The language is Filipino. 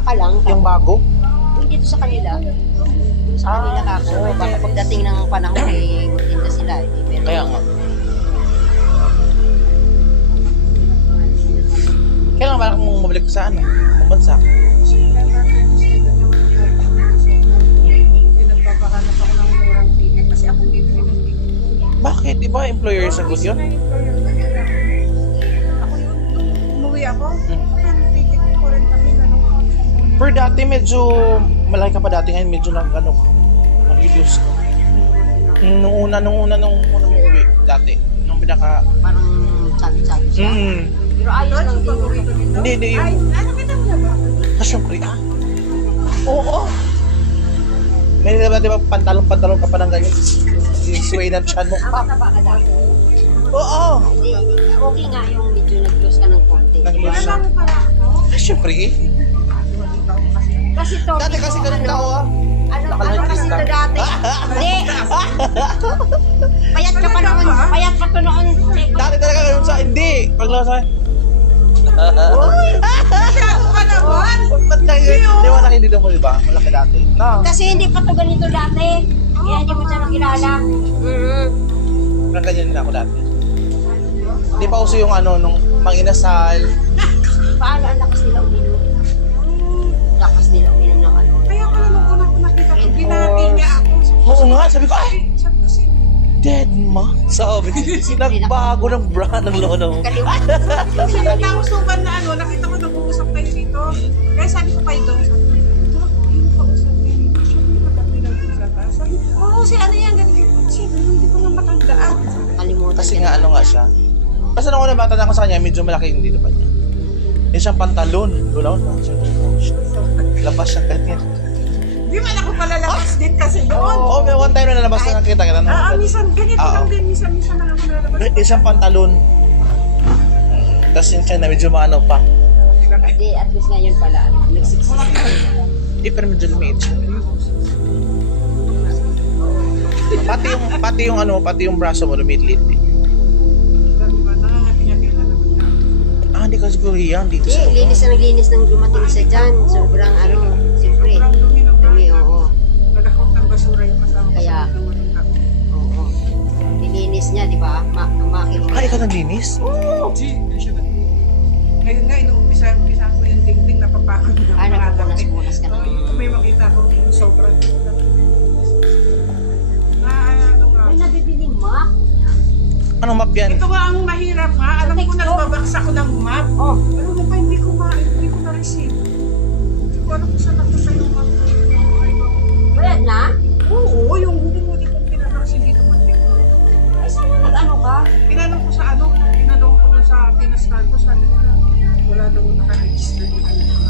baka lang. Yung bago? Hindi dito sa kanila. Dito sa kanila kako. Baka pagdating ng panahon eh, magtinda sila. Eh. Pero, Kaya nga. Kailan ba mong mabalik sa ano? Ang bansa? Nagpapahanap ako ng murang ticket kasi ako bibili ng ticket. Bakit? Di ba employer sagot yun? Ako yung umuwi ako, ang ticket ko 40,000 ano. Pero dati medyo, malaki ka pa dati ngayon, medyo nag-reduce. Nung una mong uwi, dati. Nung pinaka... parang sabi-sabi siya. Pero ayos lang din yung Hindi Ay, yung... ano kita mo na ba? Syempre, Oo! May diba pantalon ka pa ng ganyan. Sway ng chan mo. ang mataba ka dati. Oo! Hindi, okay nga yung medyo nag-lose ka ng konti. Nag-lose Diba? siya. Ano para ako? Syempre. Kasi to, Dati kasi ganun tao ah. ano kasi to dati? Hindi. Payat ka pa noon. Payat pa to noon. Dati talaga ganun sa... Hindi! Paglawa sa... Kasi ako ka naman! Ba't na yun? Di ba nakikita mo diba? Malaki dati. No. Kasi hindi pa to ganito dati. Kaya hindi mo siya nakilala. Parang ganyan din ako dati. Hindi pa uso yung ano, nung manginasal. Paano ang lakas nila uminom? Lakas nila uminom ng ano. Kaya pala nung una ko nakita ko, binati niya ako. Oo nga, sabi ko, ay! Sabi ko si Dead ma? Sabi, nagbago ng brand ng lolo mo. Kaliwa. Kasi nagkausukan na ano, nakita ko nag-uusap kayo dito. Kaya sabi ko kayo doon, sabi ko, yung kausap niya, siya yung kapag pinag-usap. Sabi ko, oo, si ano yan, ganito. Siya, hindi ko na matandaan. Kalimutan. Kasi nga ano nga siya. Kasi nung una bata na ako sa kanya, medyo malaki yung dito pa niya. Yung siyang pantalon. Gulaw na. Labas siyang ganyan. Di man ako palalabas din kasi doon. Oo, may one time na nalabas na nakita kita. Minsan, ganito lang din. Minsan na ako nalabas. Isang pantalon. Tapos yung siya na medyo maano pa. Hindi, at least ngayon pala, nagsiksik. Hindi, pero medyo lumiit siya. Pati yung braso mo lumiit-liit eh. Ah, hindi ka siguro yan dito sa Hindi, linis na naglinis ng dumating siya dyan. Sobrang ano, siyempre. Dumi, oo. Nagakot ng basura yung kasama ko. Kaya, oo. Nilinis niya, di ba? Makina. Ah, ikaw naglinis? Oo. Ngayon nga, inuumpisa ko yung dingding, napapakot na. Ah, napupunas-punas ka na. Kung may makita ko yung sobrang. Ano nga. May nabibiling map. Anong map yan? Ito nga ang mahirap ha. Alam ko nagbabaksa ko ng map. Oh. Pero mo pa hindi ko na-receive. Hindi ko alam kung saan napunta yung map. Bayad na? Oo, yung huli kong pinanong hindi dumating. Ay, sana nag-ano ka? Pinanong ko sa ano, pinanong ko doon sa pinastan ko, sabi nila, wala daw naka-register yung ano.